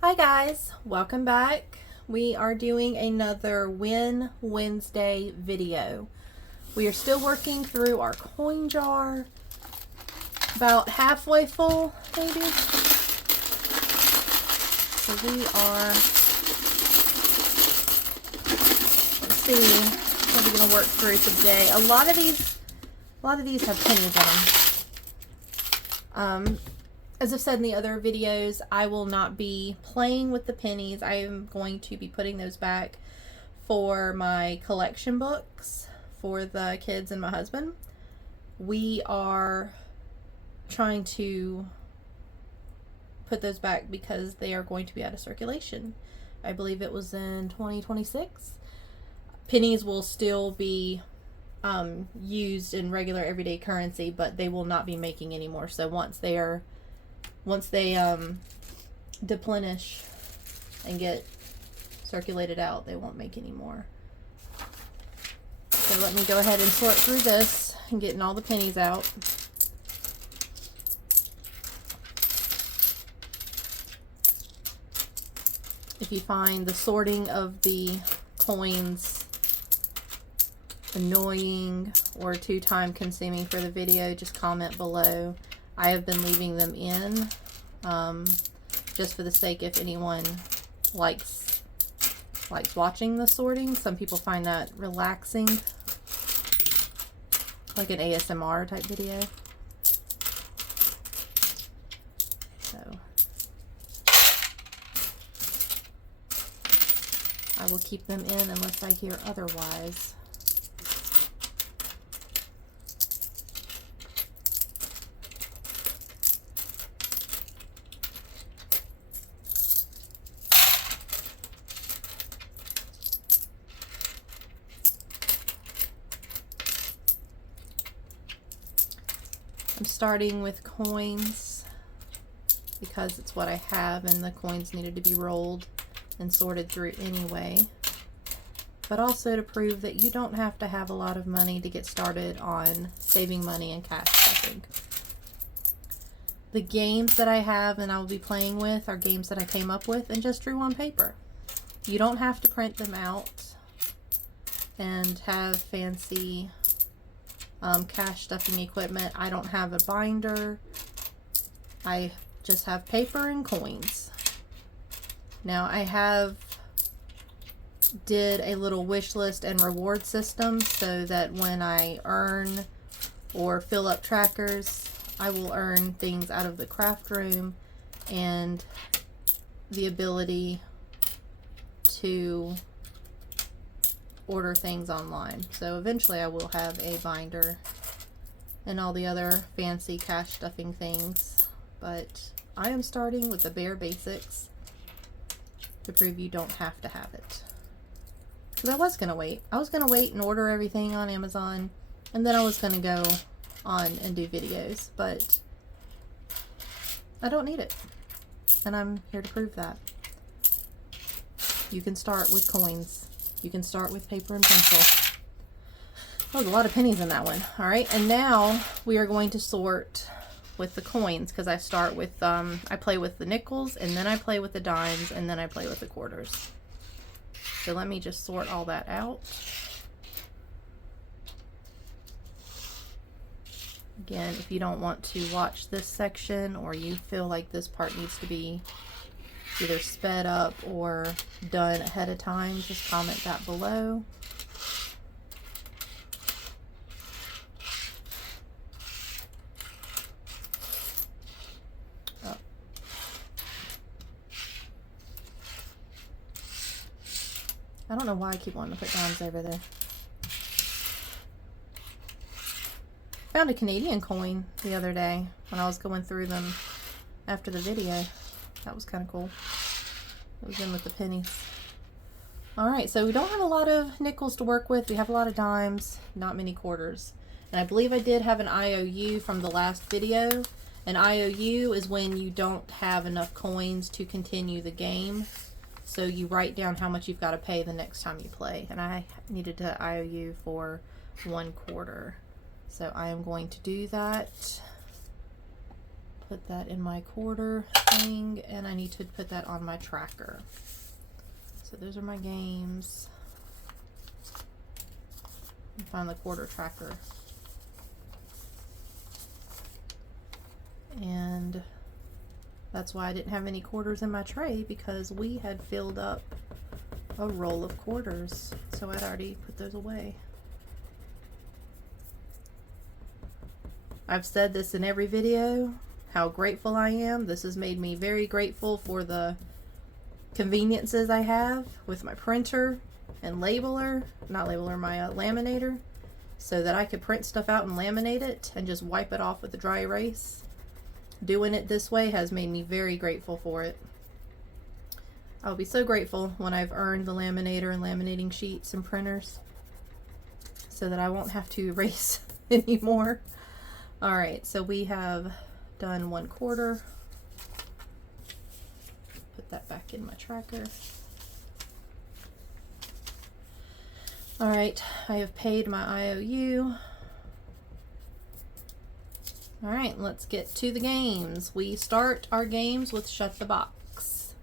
Hi guys, welcome back. We are doing another Win Wednesday video. We are still working through our coin jar, about halfway full maybe. So we are, let's see what we're going to work through today. A lot of these have pennies on them. As I've said in the other videos, I will not be playing with the pennies. I am going to be putting those back for my collection books for the kids and my husband. We are trying to put those back because they are going to be out of circulation. I believe it was in 2026. Pennies will still be used in regular everyday currency, but they will not be making anymore. So once they deplenish and get circulated out, they won't make any more. So let me go ahead and sort through this and getting all the pennies out. If you find the sorting of the coins annoying or too time consuming for the video, just comment below. I have been leaving them in just for the sake if anyone likes watching the sorting. Some people find that relaxing, like an ASMR type video. So I will keep them in unless I hear otherwise. I'm starting with coins because it's what I have and the coins needed to be rolled and sorted through anyway, but also to prove that you don't have to have a lot of money to get started on saving money and cash stuffing. The games that I have and I will be playing with are games that I came up with and just drew on paper. You don't have to print them out and have fancy cash stuffing equipment. I don't have a binder. I just have paper and coins. Now I did a little wish list and reward system so that when I earn or fill up trackers, I will earn things out of the craft room and the ability to order things online. So eventually I will have a binder and all the other fancy cash stuffing things, but I am starting with the bare basics to prove you don't have to have it. Because I was going to wait. I was going to wait and order everything on Amazon, and then I was going to go on and do videos, but I don't need it. And I'm here to prove that. You can start with coins. You can start with paper and pencil. Oh, there's a lot of pennies in that one. All right, and now we are going to sort with the coins because I start with, I play with the nickels, and then I play with the dimes, and then I play with the quarters. So let me just sort all that out. Again, if you don't want to watch this section or you feel like this part needs to be either sped up or done ahead of time, just comment that below. Oh. I don't know why I keep wanting to put dimes over there. Found a Canadian coin the other day when I was going through them after the video. That was kind of cool. It was in with the pennies. Alright, so we don't have a lot of nickels to work with. We have a lot of dimes, not many quarters. And I believe I did have an IOU from the last video. An IOU is when you don't have enough coins to continue the game. So you write down how much you've got to pay the next time you play. And I needed to IOU for 1 quarter. So I am going to do that. put that in my quarter thing, and I need to put that on my tracker. So those are my games. Find the quarter tracker. And that's why I didn't have any quarters in my tray, because we had filled up a roll of quarters. So I'd already put those away. I've said this in every video, how grateful I am. This has made me very grateful for the conveniences I have with my printer and labeler, not labeler, my laminator, so that I could print stuff out and laminate it and just wipe it off with a dry erase. Doing it this way has made me very grateful for it. I'll be so grateful when I've earned the laminator and laminating sheets and printers, so that I won't have to erase anymore. Alright, so we have done 1/4. Put that back in my tracker. Alright, I have paid my IOU. Alright, let's get to the games. We start our games with Shut the Box.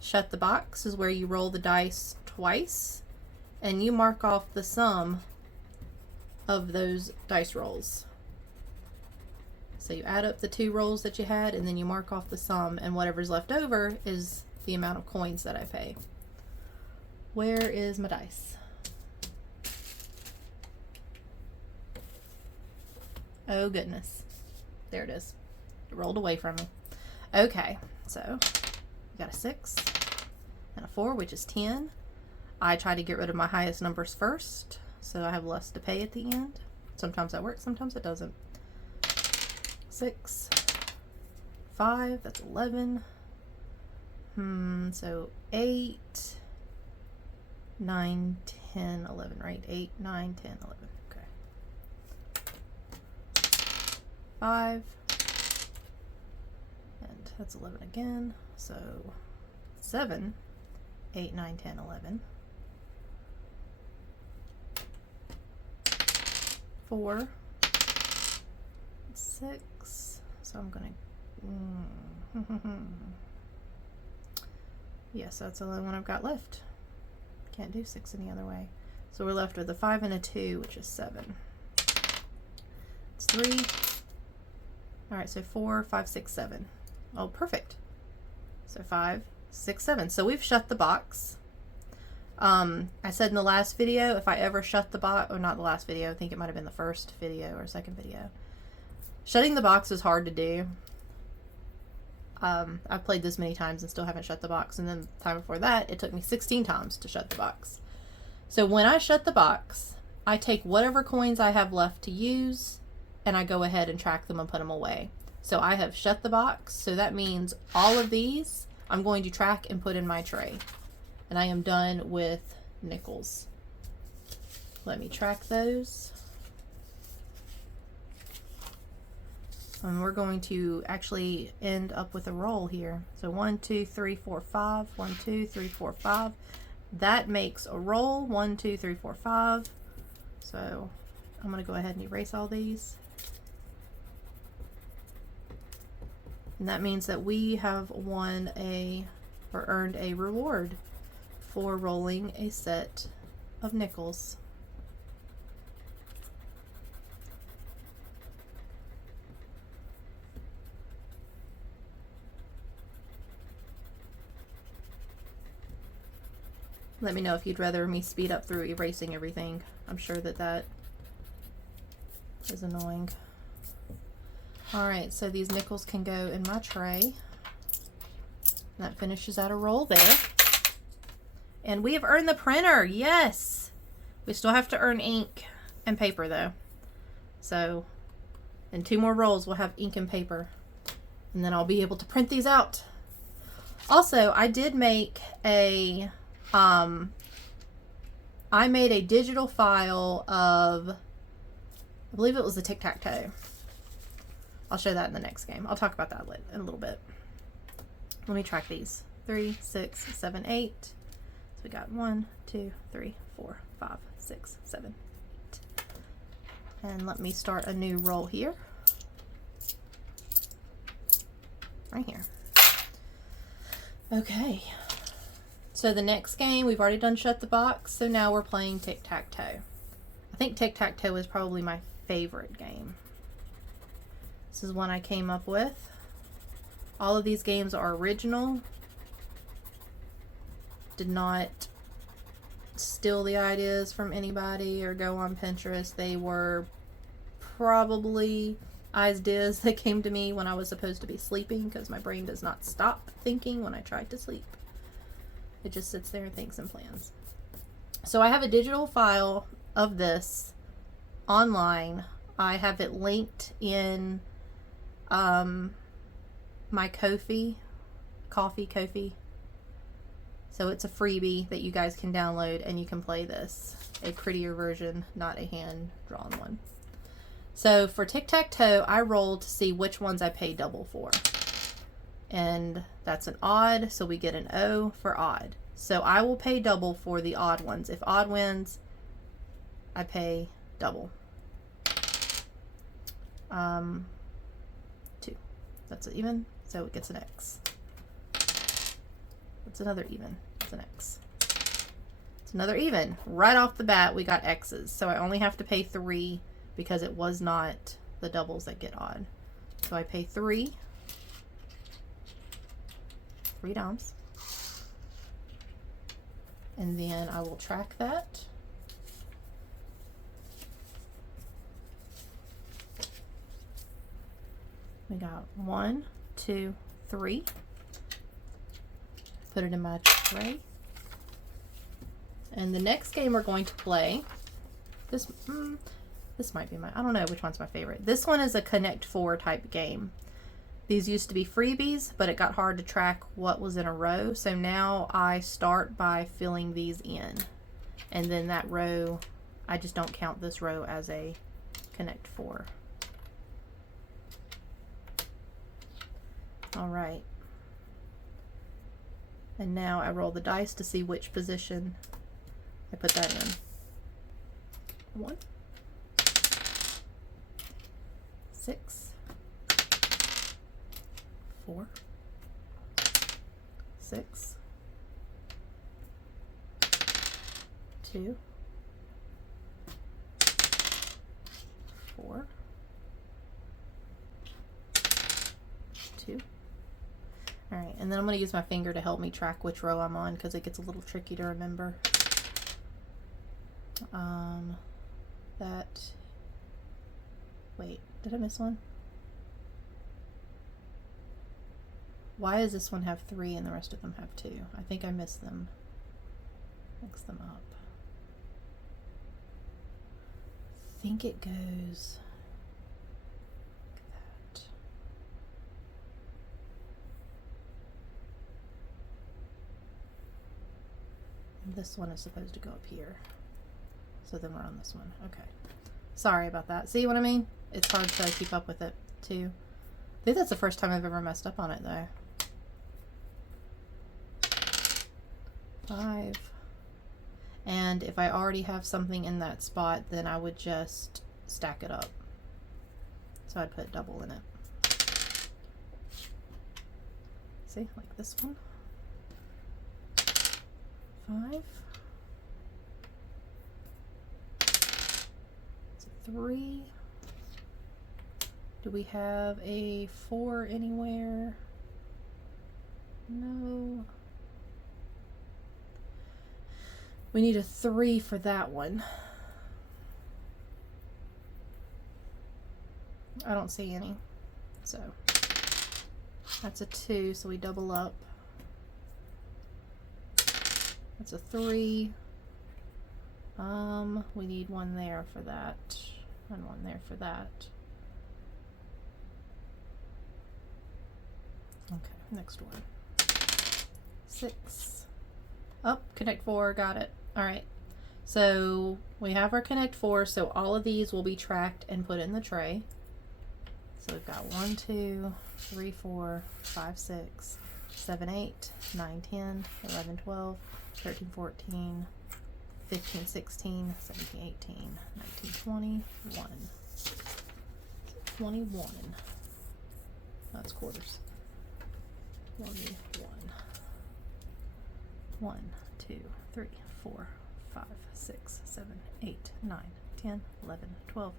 Shut the Box is where you roll the dice twice, and you mark off the sum of those dice rolls. So you add up the 2 rolls that you had, and then you mark off the sum, and whatever's left over is the amount of coins that I pay. Where is my dice? Oh goodness. There it is. It rolled away from me. Okay, so we got a 6 and a 4, which is 10. I try to get rid of my highest numbers first, so I have less to pay at the end. Sometimes that works, sometimes it doesn't. 6, 5, that's 11. So 8, 9, 10, 11, right? 8, 9, 10, 11. Okay. 5. And that's 11 again. So 7, 8, 9, 10, 11. 4, 6. So I'm gonna yes, that's the only one I've got left. Can't do 6 any other way. So we're left with a 5 and a 2, which is 7. It's 3. Alright, so 4, 5, 6, 7. Oh, perfect. So 5, 6, 7. So we've shut the box. I said in the last video, if I ever shut the box, or not the last video, I think it might have been the first video or second video. Shutting the box is hard to do. I've played this many times and still haven't shut the box, and then the time before that, it took me 16 times to shut the box. So when I shut the box, I take whatever coins I have left to use, and I go ahead and track them and put them away. So I have shut the box, so that means all of these I'm going to track and put in my tray. And I am done with nickels. Let me track those. And we're going to actually end up with a roll here. So 1, 2, 3, 4, 5. 1, 2, 3, 4, 5. That makes a roll. 1, 2, 3, 4, 5. So I'm going to go ahead and erase all these. And that means that we have won or earned a reward for rolling a set of nickels. Let me know if you'd rather me speed up through erasing everything. I'm sure that that is annoying. Alright, so these nickels can go in my tray. That finishes out a roll there. And we have earned the printer. Yes! We still have to earn ink and paper though. So, in 2 more rolls we'll have ink and paper. And then I'll be able to print these out. Also, I did make a... I made a digital file of, I believe it was the Tic Tac Toe. I'll show that in the next game. I'll talk about that in a little bit. Let me track these. 3, 6, 7, 8. So we got 1, 2, 3, 4, 5, 6, 7, 8. And let me start a new roll here. right here. Okay. So the next game, we've already done Shut the Box, so now we're playing Tic Tac Toe. I think Tic Tac Toe is probably my favorite game. This is one I came up with. All of these games are original. Did not steal the ideas from anybody or go on Pinterest. They were probably ideas that came to me when I was supposed to be sleeping, because my brain does not stop thinking when I try to sleep. It just sits there and thinks and plans. So I have a digital file of this online. I have it linked in my Ko-fi. So it's a freebie that you guys can download and you can play this. A prettier version, not a hand-drawn one. So for tic-tac-toe, I rolled to see which ones I pay double for. And that's an odd, so we get an O for odd. So I will pay double for the odd ones. If odd wins, I pay double. 2. That's an even, so it gets an X. That's another even. It's an X. It's another even. Right off the bat, we got X's. So I only have to pay 3 because it was not the doubles that get odd. So I pay 3. 3 dimes. And then I will track that. We got 1, 2, 3. Put it in my tray. And the next game we're going to play, this might be I don't know which one's my favorite. This one is a Connect 4 type game. These used to be freebies, but it got hard to track what was in a row. So now I start by filling these in. And then that row, I just don't count this row as a Connect 4. All right. And now I roll the dice to see which position I put that in. 1, 6, 4, 6, 2, 4, 2. All right, and then I'm going to use my finger to help me track which row I'm on, because it gets a little tricky to remember. Wait, did I miss one? Why does this one have 3 and the rest of them have 2? I think I missed them. Mix them up. I think it goes like that. And this one is supposed to go up here. So then we're on this one. Okay. Sorry about that. See what I mean? It's hard to keep up with it, too. I think that's the first time I've ever messed up on it, though. 5. And if I already have something in that spot, then I would just stack it up. So I'd put double in it. See, like this one. 5. 3. Do we have a 4 anywhere? No. We need a 3 for that one. I don't see any. So that's a 2, so we double up. That's a 3. We need 1 there for that, and 1 there for that. Okay, next one. 6. Oh, Connect 4, got it. All right, so we have our Connect 4, so all of these will be tracked and put in the tray. So we've got 1, 2, 3, 4, 5, 6, 7, 8, 9, 10, 11, 12, 13, 14, 15, 16, 17, 18, 19, 20, 1. 21. That's quarters. 21. 1, 2, 3, 4, 5, 6, 7, 8, 9, 10, 11, 12,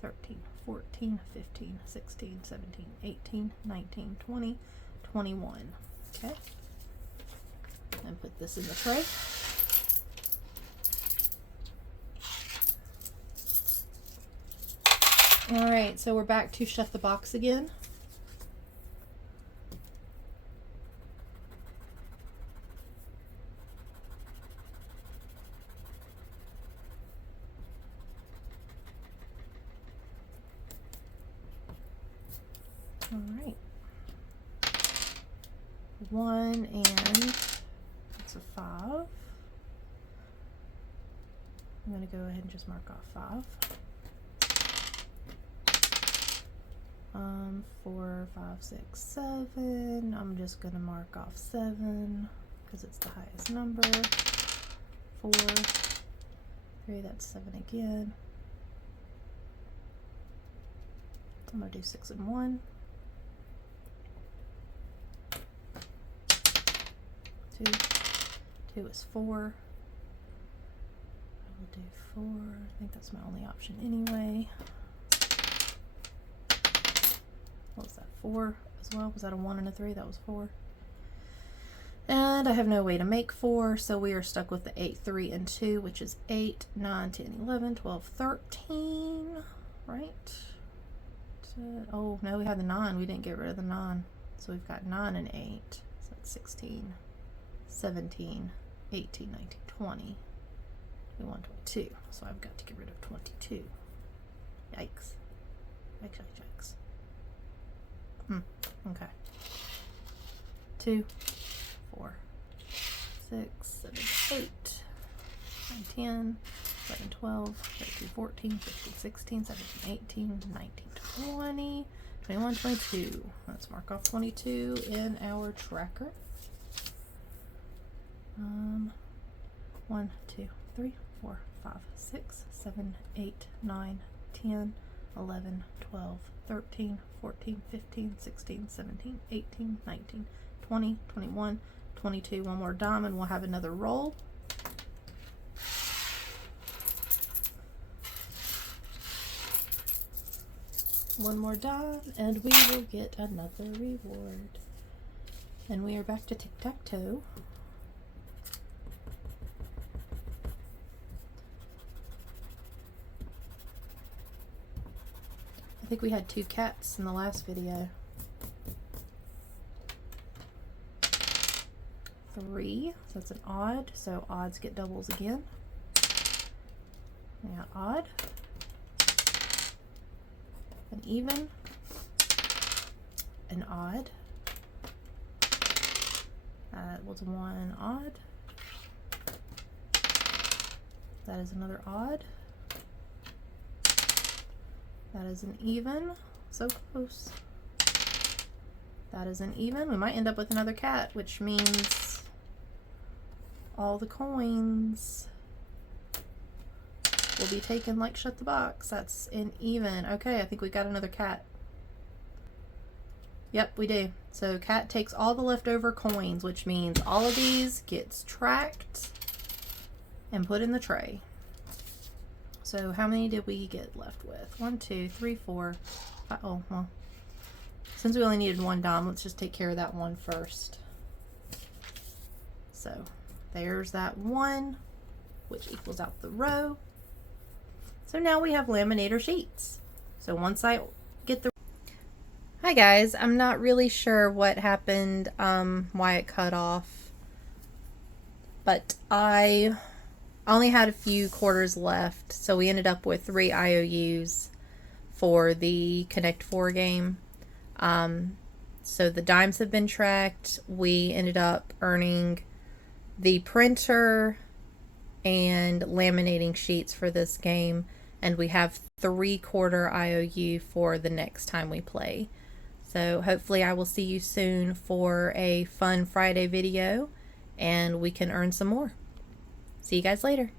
13, 14, 15, 16, 17, 18, 19, 20, 21. Okay. And put this in the tray. Alright, so we're back to shut the box again. Alright. 1 and it's a 5. I'm going to go ahead and just mark off 5. 4, 5, 6, 7. I'm just going to mark off 7 because it's the highest number. 4, 3, that's 7 again. I'm going to do 6 and 1. 2. 2 is 4. I will do 4. I think that's my only option anyway. What was that? 4 as well? Was that a 1 and a 3? That was 4. And I have no way to make 4, so we are stuck with the 8, 3, and 2, which is 8, 9, 10, 11, 12, 13. Right? Oh, no, we had the 9. We didn't get rid of the 9. So we've got 9 and 8. So that's 16, 17, 18, 19, 20, 21, 22. So I've got to get rid of 22. Yikes. Yikes, yikes, yikes. Okay. 2, 4, 6, 7, 8, 9, 10, 11, 12, 13, 14, 15, 16, 17, 18, 19, 20, 21, 22. Let's mark off 22 in our tracker. 1, 2, 3, 4, 5, 6, 7, 8, 9, 10, 11, 12, 13, 14, 15, 16, 17, 18, 19, 20, 21, 22. One more dime and we'll have another roll. One more dime and we will get another reward. And we are back to Tic Tac Toe. I think we had 2 cats in the last video. 3, so that's an odd, so odds get doubles again. Yeah, odd. An even. An odd. That was 1 odd. That is another odd. That is an even. So close. That is an even. We might end up with another cat, which means all the coins will be taken like shut the box. That's an even. Okay, I think we got another cat. Yep, we do. So cat takes all the leftover coins, which means all of these gets tracked and put in the tray. So how many did we get left with? 1, 2, 3, 4, 5. Oh, well. Since we only needed 1 dime, let's just take care of that one first. So there's that 1, which equals out the row. So now we have laminator sheets. So once I get the... Hi guys, I'm not really sure what happened, why it cut off. But I only had a few quarters left, so we ended up with 3 IOUs for the Connect 4 game. So the dimes have been tracked. We ended up earning the printer and laminating sheets for this game, and we have 3/4 IOU for the next time we play. So hopefully I will see you soon for a fun Friday video and we can earn some more. See you guys later.